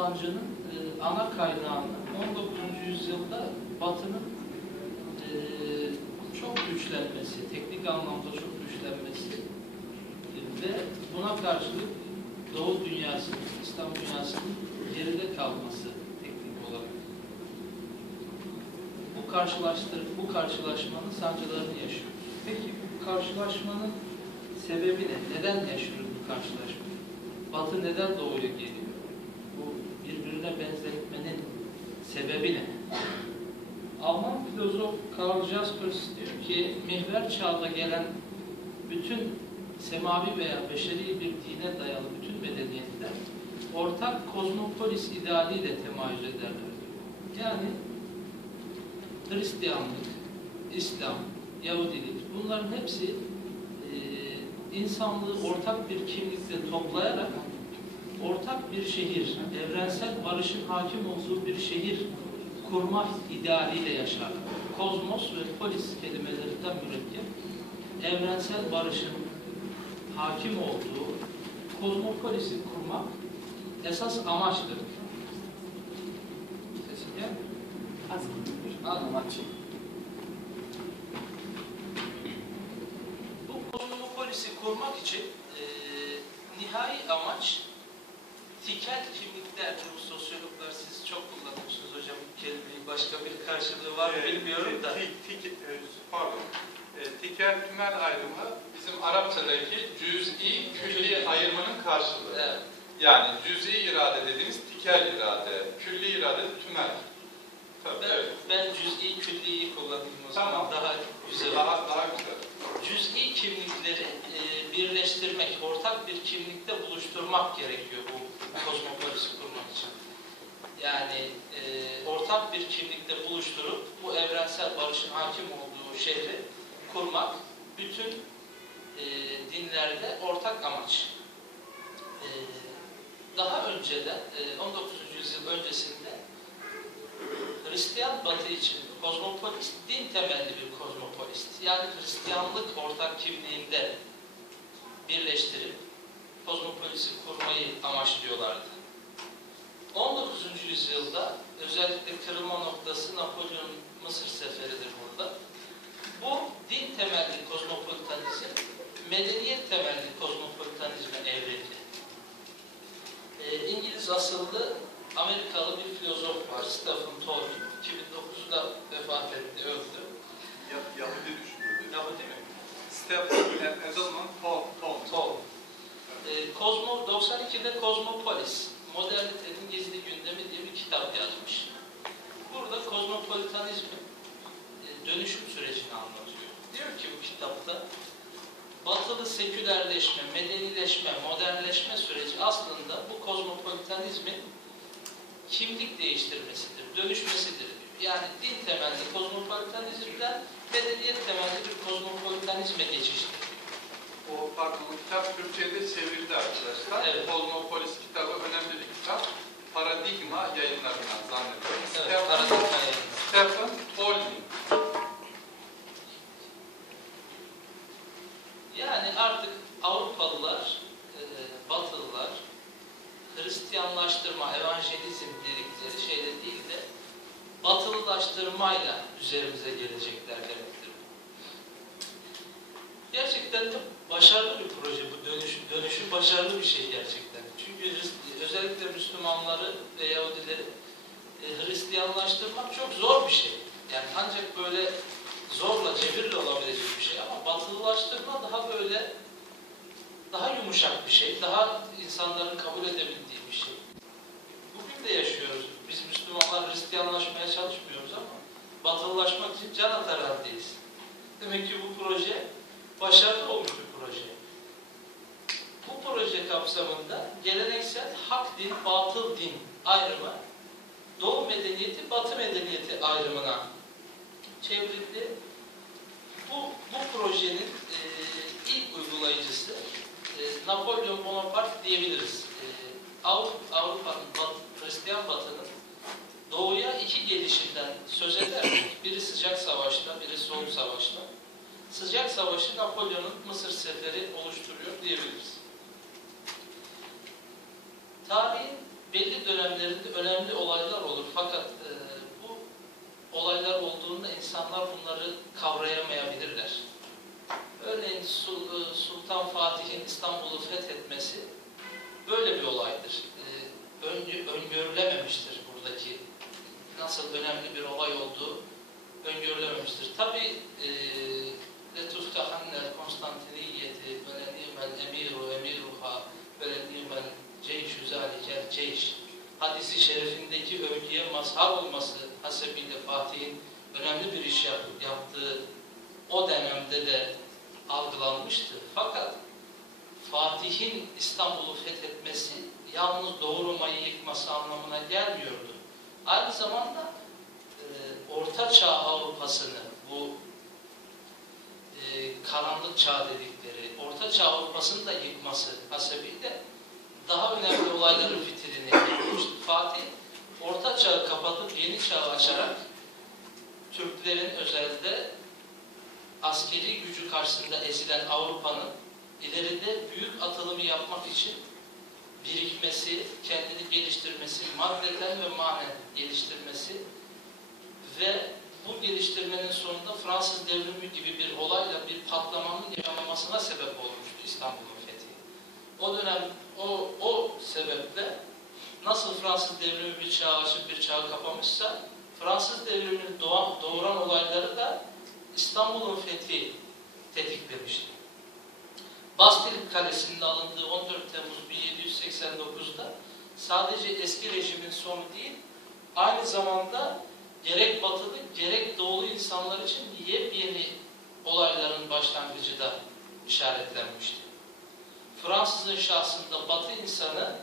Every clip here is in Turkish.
utancının e, ana kaynağını 19. yüzyılda Batı'nın e, çok güçlenmesi, teknik anlamda çok güçlenmesi e, ve buna karşılık Doğu dünyasının, İslam dünyasının geride kalması teknik olarak. Bu karşılaştır, bu karşılaşmanın sancılarını yaşıyoruz. Peki bu karşılaşmanın sebebi ne? Neden yaşıyoruz bu karşılaşmayı? Batı neden Doğu'ya geliyor? Ne? Alman filozof Karl Jaspers diyor ki mihver çağda gelen bütün semavi veya beşeri bir dine dayalı bütün medeniyetler ortak kozmopolis idealiyle temayüz ederler. Yani Hristiyanlık, İslam, Yahudilik bunların hepsi e, insanlığı ortak bir kimlikte toplayarak ortak bir şehir, evrensel barışın hakim olduğu bir şehir kurma idealiyle yaşar. Kozmos ve polis kelimelerinden mürekkep evrensel barışın hakim olduğu kozmopolisi kurmak esas amaçtır. Sesim gel. Anlamak Bu kozmopolisi kurmak için e, nihai amaç tikel kimlikler, bu sosyologlar siz çok kelimeyi. Başka bir karşılığı var mı bilmiyorum da. Tik, tik, e, pardon. E, tikel tümel ayrımı bizim Arapçadaki cüz'i külli ayırmanın karşılığı. Evet. Yani cüz'i irade dediğimiz tikel irade, külli irade tümel. Tabii, Ben, evet. ben cüz'i külliyi kullanayım o zaman. Tamam. Daha güzel. Daha, daha güzel. Cüz'i kimlikleri e, birleştirmek, ortak bir kimlikte buluşturmak gerekiyor bu kozmopolisi kurmak için. Yani e, ortak bir kimlikte buluşturup bu evrensel barışın hakim olduğu şehri kurmak bütün e, dinlerde ortak amaç. E, daha önceden, e, 19. yüzyıl öncesinde Hristiyan Batı için kozmopolist, din temelli bir kozmopolist. Yani Hristiyanlık ortak kimliğinde birleştirip kozmopolisi kurmayı amaçlıyorlardı. 19. yüzyılda özellikle kırılma noktası Napolyon Mısır seferidir burada. Bu din temelli kozmopolitanizm medeniyet temelli kozmopolitanizme evrildi. Ee, İngiliz asıllı Amerikalı bir filozof var Stephen Tolkien. 2009'da vefat etti, öldü. Ya- Yahudi düşünürdü. Yahudi mi? Stephen Edelman. Paul. Tolkien. Ee, Kozmo, 92'de Kozmopolis, Modernitenin Gizli Gündemi diye bir kitap yazmış. Burada kozmopolitanizmin e, dönüşüm sürecini anlatıyor. Diyor ki bu kitapta batılı sekülerleşme, medenileşme, modernleşme süreci aslında bu kozmopolitanizmin kimlik değiştirmesidir, dönüşmesidir. Yani din temelli kozmopolitanizmden medeniyet temelli bir kozmopolitanizme geçiştir. O pardon, kitap Türkçe'de çevrildi arkadaşlar. Evet. Kozmopolis kitabı önemli bir kitap. Paradigma yayınlarından zannediyorum. Evet, Stephen, paradigma yayınları. Stephen Tolkien. Yani artık Avrupalılar, e, Batılılar Hristiyanlaştırma, evangelizm dedikleri şeyle değil de batılılaştırmayla üzerimize gelecekler demektir. Gerçekten de başarılı bir proje bu dönüşüm. Dönüşüm başarılı bir şey gerçekten. Çünkü özellikle Müslümanları ve Yahudileri e, Hristiyanlaştırmak çok zor bir şey. Yani ancak böyle zorla, cebirle olabilecek bir şey ama batılılaştırma daha böyle daha yumuşak bir şey, daha insanların kabul edebildiği bir şey. Bugün de yaşıyoruz. Biz Müslümanlar Hristiyanlaşmaya çalışmıyoruz ama batılılaşmak için can atar haldeyiz. Demek ki bu proje başarılı olmuş bir proje. Kapsamında geleneksel hak din, batıl din ayrımı Doğu medeniyeti, Batı medeniyeti ayrımına çevrildi. Bu, bu projenin e, ilk uygulayıcısı e, Napolyon Bonaparte diyebiliriz. E, Avrupa, Avrupa'nın, Bat- Hristiyan Batı'nın Doğu'ya iki gelişinden söz edersek, biri sıcak savaşta, biri soğuk savaşta. Sıcak savaşı Napolyon'un Mısır seferi oluşturuyor diyebiliriz. Tarihin belli dönemlerinde önemli olaylar olur. Fakat e, bu olaylar olduğunda insanlar bunları kavrayamayabilirler. Örneğin e, Sultan Fatih'in İstanbul'u fethetmesi böyle bir olaydır. E, öngörülememiştir buradaki nasıl önemli bir olay olduğu öngörülememiştir. Tabi e, Letuftahanner Konstantiniyye Hadisi şerifindeki övgüye mazhar olması hasebiyle Fatih'in önemli bir iş yap- yaptığı o dönemde de algılanmıştı. Fakat Fatih'in İstanbul'u fethetmesi yalnız Doğu Roma'yı yıkması anlamına gelmiyordu. Aynı zamanda e, Orta Çağ Avrupa'sını bu e, karanlık çağ dedikleri Orta Çağ Avrupa'sını da yıkması hasebiyle daha önemli olayların fitilini. Fatih Orta Çağ'ı kapatıp yeni çağı açarak Türklerin özellikle askeri gücü karşısında ezilen Avrupa'nın ileride büyük atılımı yapmak için birikmesi, kendini geliştirmesi, maddeten ve manen geliştirmesi ve bu geliştirmenin sonunda Fransız devrimi gibi bir olayla bir patlamanın yaşanmasına sebep olmuştu İstanbul'un. O dönem o, o sebeple nasıl Fransız devrimi bir çağı açıp bir çağı kapamışsa Fransız devrimini doğan, doğuran olayları da İstanbul'un fethi tetiklemişti. Bastil Kalesi'nin alındığı 14 Temmuz 1789'da sadece eski rejimin sonu değil, aynı zamanda gerek batılı gerek doğulu insanlar için yepyeni olayların başlangıcı da işaretlenmişti. Fransızın şahsında batı insanı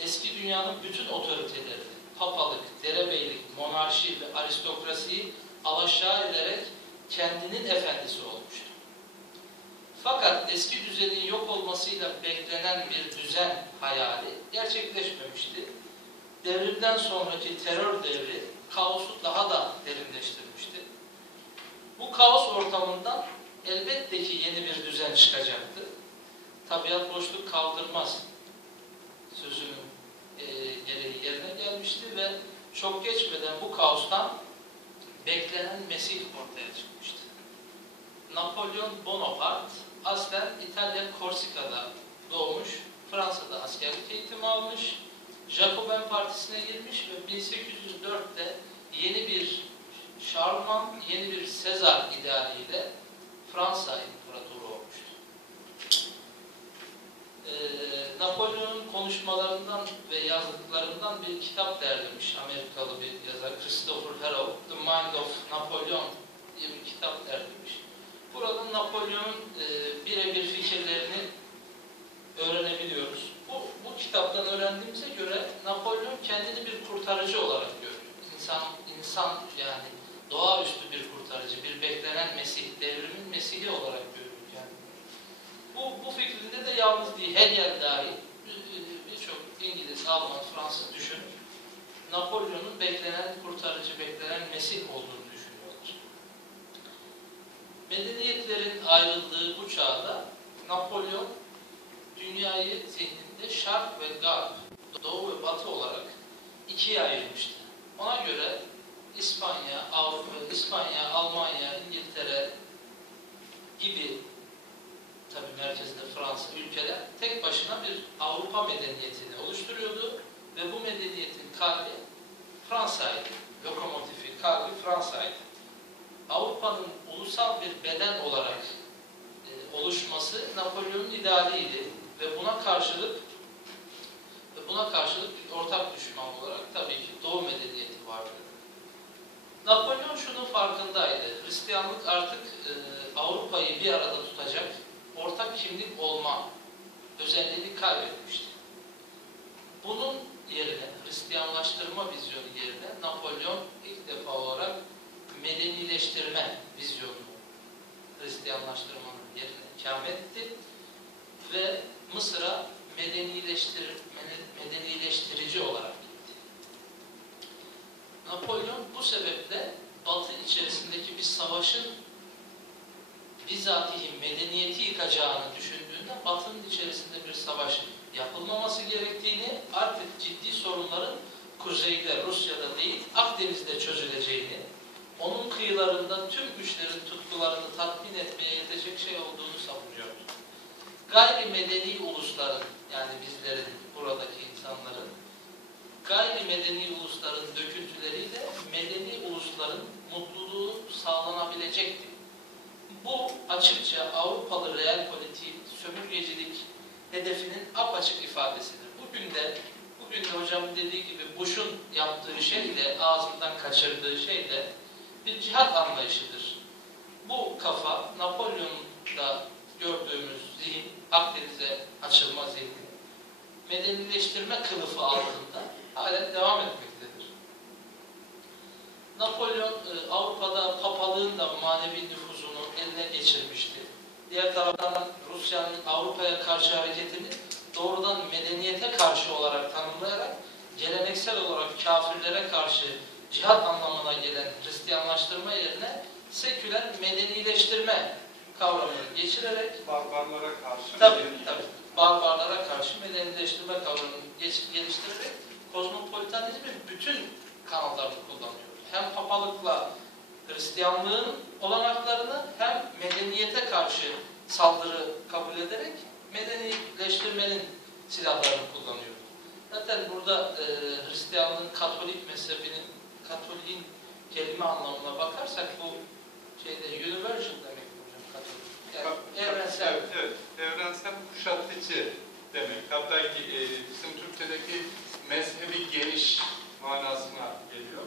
eski dünyanın bütün otoriteleri, papalık, derebeylik, monarşi ve aristokrasiyi alaşağı ederek kendinin efendisi olmuştu. Fakat eski düzenin yok olmasıyla beklenen bir düzen hayali gerçekleşmemişti. Devrimden sonraki terör devri kaosu daha da derinleştirmişti. Bu kaos ortamından elbette ki yeni bir düzen çıkacaktı. Tabiat boşluk kaldırmaz sözünün e, gereği yerine gelmişti ve çok geçmeden bu kaostan beklenen Mesih ortaya çıkmıştı. Napolyon Bonaparte aslen İtalya Korsika'da doğmuş, Fransa'da askerlik eğitimi almış, Jacobin Partisi'ne girmiş ve 1804'te yeni bir Şarlman, yeni bir Sezar idealiyle Fransa İmparatoru olmuştu. Ee, Napolyon'un konuşmalarından ve yazdıklarından bir kitap derlemiş Amerikalı bir yazar Christopher Harrow, The Mind of Napoleon diye bir kitap derlemiş. Burada Napolyon'un e, birebir fikirlerini öğrenebiliyoruz. Bu, bu kitaptan öğrendiğimize göre Napolyon kendini bir kurtarıcı olarak görüyor. İnsan, insan yani doğaüstü bir kurtarıcı, bir beklenen Mesih, devrimin Mesih'i olarak görüyor kendini. Bu, bu fikrinde de yalnız değil, Hegel dahil bir- birçok İngiliz, Alman, Fransız düşünür. Napolyon'un beklenen kurtarıcı, beklenen Mesih olduğunu düşünüyorlar. Medeniyetlerin ayrıldığı bu çağda Napolyon dünyayı zihninde şark ve garp, doğu ve batı olarak ikiye ayırmıştı. Ona göre İspanya, Avrupa, İspanya, Almanya, İngiltere gibi tabi merkezde Fransa ülkeler tek başına bir Avrupa medeniyetini oluşturuyordu ve bu medeniyetin kalbi Fransa'ydı. Lokomotifi, kalbi Fransa'ydı. Avrupa'nın ulusal bir beden olarak e, oluşması Napolyon'un idealiydi ve buna karşılık ve buna karşılık bir ortak düşman olarak tabii ki Doğu medeniyeti vardı. Napolyon şunun farkındaydı. Hristiyanlık artık e, Avrupa'yı bir arada tutacak ortak kimlik olma özelliğini kaybetmişti. Bunun yerine, Hristiyanlaştırma vizyonu yerine Napolyon ilk defa olarak medenileştirme vizyonu Hristiyanlaştırmanın yerine ikame etti ve Mısır'a medenileştir, medenileştirici olarak gitti. Napolyon bu sebeple Batı içerisindeki bir savaşın bizatihi medeniyeti yıkacağını düşündüğünde Batı'nın içerisinde bir savaş yapılmaması gerektiğini, artık ciddi sorunların kuzeyde, Rusya'da değil, Akdeniz'de çözüleceğini, onun kıyılarında tüm güçlerin tutkularını tatmin etmeye yetecek şey olduğunu savunuyor. Gayrimedeni ulusların, yani bizlerin, buradaki insanların, gayrimedeni ulusların döküntüleriyle medeni ulusların mutluluğu sağlanabilecekti. Bu açıkça Avrupalı real politik, sömürgecilik hedefinin apaçık ifadesidir. Bugün de, bugün de hocamın dediği gibi Bush'un yaptığı şey de, ağzından kaçırdığı şey de bir cihat anlayışıdır. Bu kafa, Napolyon'da gördüğümüz zihin, Akdeniz'e açılma zihni, medenileştirme kılıfı altında halen devam etmektedir. Napolyon e, Avrupa'da papalığın da manevi nüfuzunu eline geçirmişti. Diğer taraftan Rusya'nın Avrupa'ya karşı hareketini doğrudan medeniyete karşı olarak tanımlayarak geleneksel olarak kafirlere karşı cihat anlamına gelen Hristiyanlaştırma yerine seküler medenileştirme kavramını geçirerek Barbarlara karşı tabii, medeni- tabii, barbarlara karşı medenileştirme kavramını geç- geliştirerek kozmopolitanizmin bütün kanallarını kullanıyor. Hem papalıkla Hristiyanlığın olanaklarını hem medeniyete karşı saldırı kabul ederek medenileştirmenin silahlarını kullanıyor. Zaten burada e, Hristiyanlığın Katolik mezhebinin, Katoliğin kelime anlamına bakarsak bu şeyde universal demek hocam Katolik. Yani evrensel. Evet, evet. Evrensel kuşatıcı demek. Hatta e, bizim Türkçedeki mezhebi geniş manasına geliyor.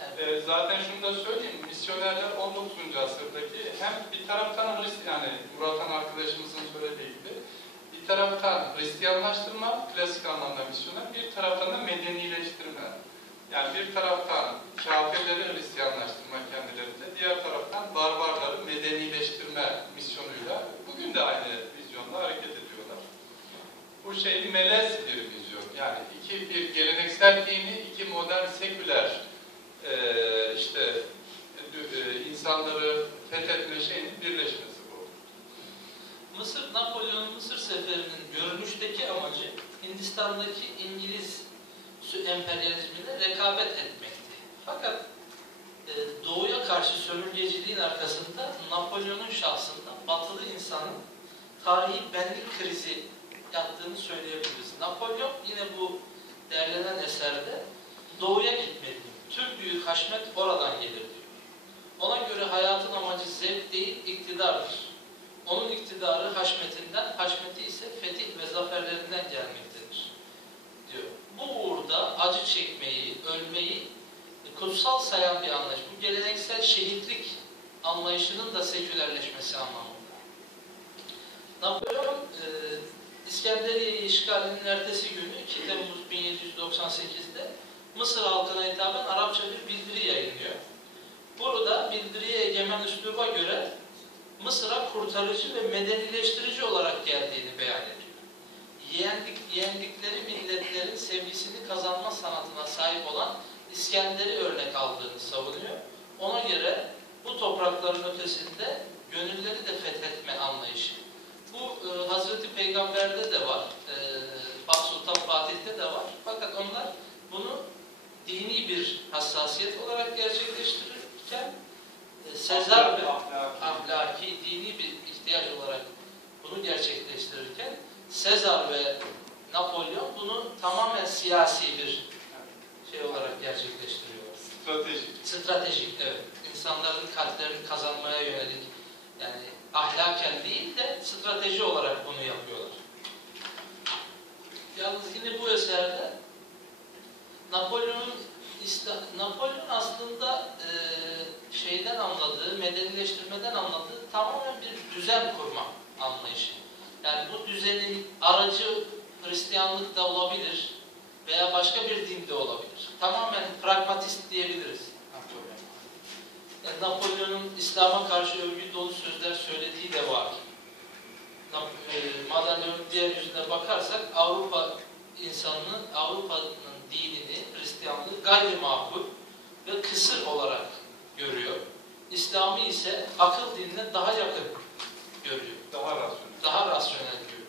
E, zaten şunu da söyleyeyim, misyonerler 19. asırdaki hem bir taraftan yani Muratan arkadaşımızın söylediği gibi, bir taraftan Hristiyanlaştırma, klasik anlamda misyoner, bir taraftan da medenileştirme. Yani bir taraftan kafirleri Hristiyanlaştırma kendilerinde, diğer taraftan barbarları medenileştirme misyonuyla bugün de aynı vizyonla hareket ediyorlar. Bu şey melez bir vizyon. Yani iki bir geleneksel dini, iki modern seküler eee işte e, insanları şeyinin birleşmesi bu. Mısır, Napolyon'un Mısır seferinin görünüşteki amacı Hindistan'daki İngiliz emperyalizmine rekabet etmekti. Fakat e, doğuya karşı sömürgeciliğin arkasında Napolyon'un şahsında batılı insanın tarihi benlik krizi yattığını söyleyebiliriz. Napolyon yine bu derlenen eserde doğuya gitmeli. Tüm büyük haşmet oradan gelir diyor. Ona göre hayatın amacı zevk değil, iktidardır. Onun iktidarı haşmetinden, haşmeti ise fetih ve zaferlerinden gelmektedir. Diyor. Bu uğurda acı çekmeyi, ölmeyi kutsal sayan bir anlayış. Bu geleneksel şehitlik anlayışının da sekülerleşmesi anlamında. Napolyon e, İskenderiye işgalinin ertesi günü 2 Temmuz 1798'de Mısır halkına hitaben Arapça bir bildiri yayınlıyor. Burada bildiriye egemen üsluba göre Mısır'a kurtarıcı ve medenileştirici olarak geldiğini beyan ediyor. Yendik, yendikleri milletlerin sevgisini kazanma sanatına sahip olan İskender'i örnek aldığını savunuyor. Ona göre bu toprakların ötesinde gönülleri de fethetme anlayışı. Bu e, Hazreti Peygamber'de de var, e, Bak Sultan Fatih'te de var. Fakat onlar bunu dini bir hassasiyet olarak gerçekleştirirken e, Sezar ve ahlaki, dini bir ihtiyaç olarak bunu gerçekleştirirken Sezar ve Napolyon bunu tamamen siyasi bir şey olarak gerçekleştiriyor. Stratejik. Stratejik, evet. İnsanların kalplerini kazanmaya yönelik yani ahlaken değil de strateji olarak bunu yapıyorlar. Yalnız yine bu eserde Napolyon'un İsla- Napolyon aslında e, şeyden anladığı, medenileştirmeden anladığı tamamen bir düzen kurma anlayışı. Yani bu düzenin aracı Hristiyanlık da olabilir veya başka bir din de olabilir. Tamamen pragmatist diyebiliriz. Yani Napolyon'un İslam'a karşı övgü dolu sözler söylediği de var. E, Madalyonun diğer yüzüne bakarsak Avrupa insanının Avrupa'nın gayrimakul ve kısır olarak görüyor. İslam'ı ise akıl dinine daha yakın görüyor. Daha rasyonel. Daha rasyonel görüyor.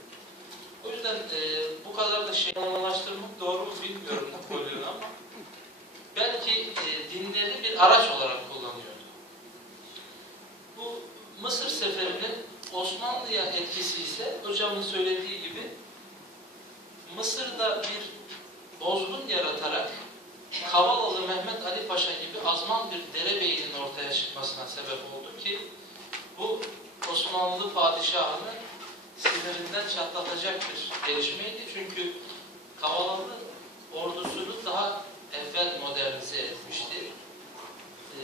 O yüzden e, bu kadar da şeytanlaştırmak doğru mu bilmiyorum Napolyon'u ama belki e, dinleri bir araç olarak kullanıyordu. Bu Mısır seferinin Osmanlı'ya etkisi ise hocamın söylediği gibi Mısır'da bir bozgun yaratarak Kavalalı Mehmet Ali Paşa gibi azman bir derebeyinin ortaya çıkmasına sebep oldu ki bu Osmanlı padişahını sinirinden çatlatacak bir gelişmeydi. Çünkü Kavalalı ordusunu daha evvel modernize etmişti. Ee,